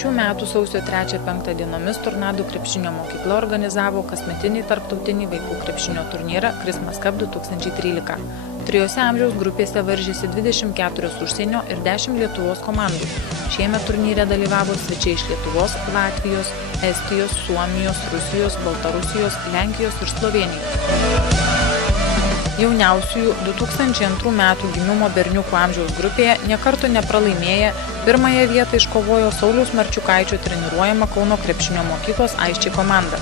Šių metų sausio 3-5 dienomis Tornado krepšinio mokykla organizavo kasmetinį tarptautinį vaikų krepšinio turnyrą Christmas Cup 2013. Trijose amžiaus grupėse varžėsi 24 užsienio ir 10 Lietuvos komandų. Šiemet turnyre dalyvavo svečiai iš Lietuvos, Latvijos, Estijos, Suomijos, Rusijos, Baltarusijos, Lenkijos ir Slovėnijos. Jauniausiųjų 2002 metų gimimo berniukų amžiaus grupėje nė karto nepralaimėję pirmąją vietą iškovojo Sauliaus Marčiukaičio treniruojama Kauno krepšinio mokyklos Aisčiai komanda.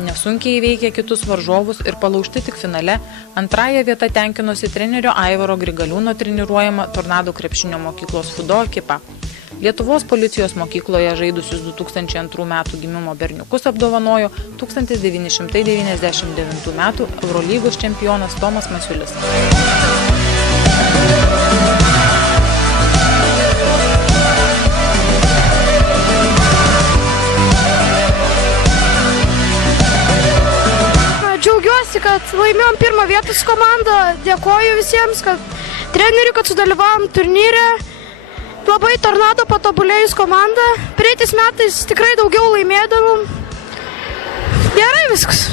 Nesunkiai įveikė kitus varžovus ir palaužti tik finale, antrąją vietą tenkinosi trenerio Aivaro Grigaliūno treniruojama Tornado krepšinio mokyklos Fudo ekipa. Lietuvos policijos mokykloje žaidusius 2002 metų gimimo berniukus apdovanojo 1999 metų Eurolygos čempionas Tomas Masiulis. Džiaugiuosi, kad laimėjom pirmą vietą su komanda. Dėkoju visiems, treneriui, kad sudalyvavom turnyre. Labai Tornado patobulėjus komanda. Praeitais metais tikrai daugiau laimėdavom. Gerai viskas. –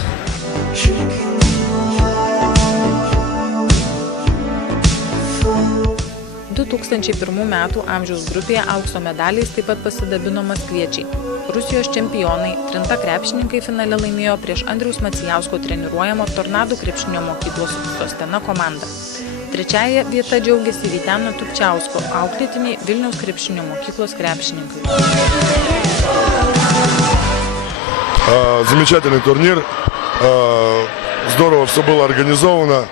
2001 metų amžiaus grupėje aukso medaliais taip pat pasidabino maskviečiai. Rusijos čempionai, trinta krepšininkai finale laimėjo prieš Andriaus Macijausko treniruojamo Tornado krepšinio mokyklos Sostena komanda. Trečiąją vietą džiaugiasi Vyteno Tupčiausko, auklėtiniai Vilniaus krepšinio mokyklos krepšininkai. Замечательный турнир. Здорово все было организовано.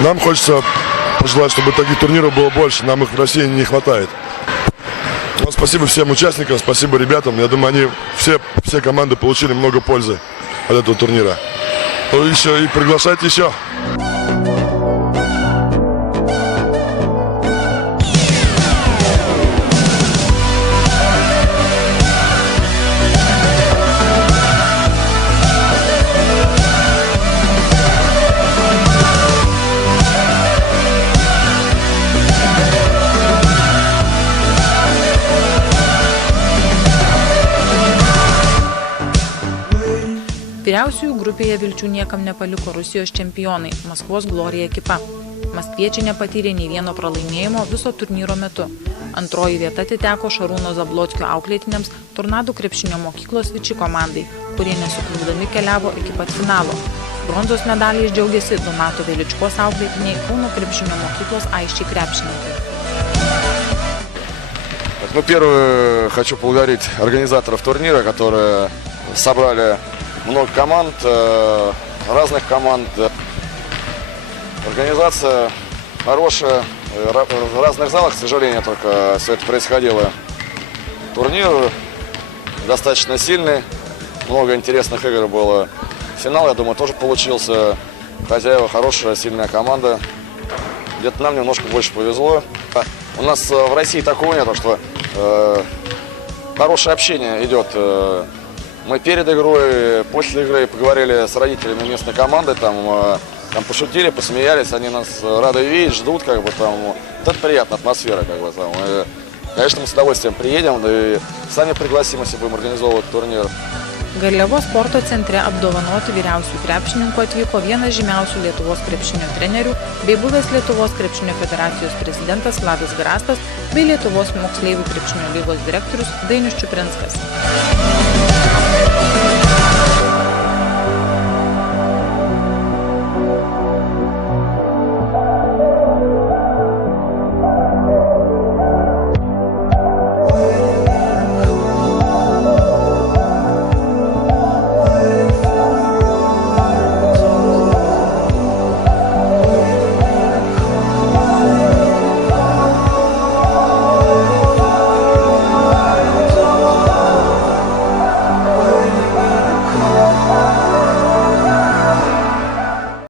Нам хочется пожелать, чтобы таких турниров было больше. Нам их в России не хватает. Но спасибо всем участникам, спасибо ребятам. Я думаю, они все команды получили много пользы от этого турнира. Еще и приглашайте еще. Vyriausiųjų grupėje vilčių niekam nepaliko Rusijos čempionai Maskvos Glorija ekipa. Maskviečiai nepatyrė nei vieno pralaimėjimo viso turnyro metu. Antroji vieta atiteko Šarūno Zablockio auklėtiniams Tornado krepšinio mokyklos Viči komandai, kurie nesukliūdami keliavo iki pat finalo. Bronzos medaliais džiaugiasi Donato Veličkos auklėtiniai Kauno krepšinio mokyklos Aisčiai krepšininkai. Первое, хочу поблагодарить организаторов турнира, которые собрали много команд, разных команд. Организация хорошая, в разных залах, к сожалению, только все это происходило. Турнир достаточно сильный, много интересных игр было. Финал, я думаю, тоже получился. Хозяева хорошая, сильная команда. Где-то нам немножко больше повезло. У нас в России такого нет, что хорошее общение идет. Мы перед игрой, после игры поговорили с родителями местной команды, там пошутили, посмеялись, они нас рады видеть, ждут, вот это приятная атмосфера, И, конечно, мы с удовольствием приедем, да и сами пригласим, если будем организовывать турнир. Garliavos sporto centre apdovanoti vyriausių krepšininkų atvyko vienas žymiausių Lietuvos krepšinio trenerių bei buvęs Lietuvos krepšinio federacijos prezidentas Vladas Grastas bei Lietuvos moksleivių krepšinio lygos direktorius Dainius Čiuprinskas.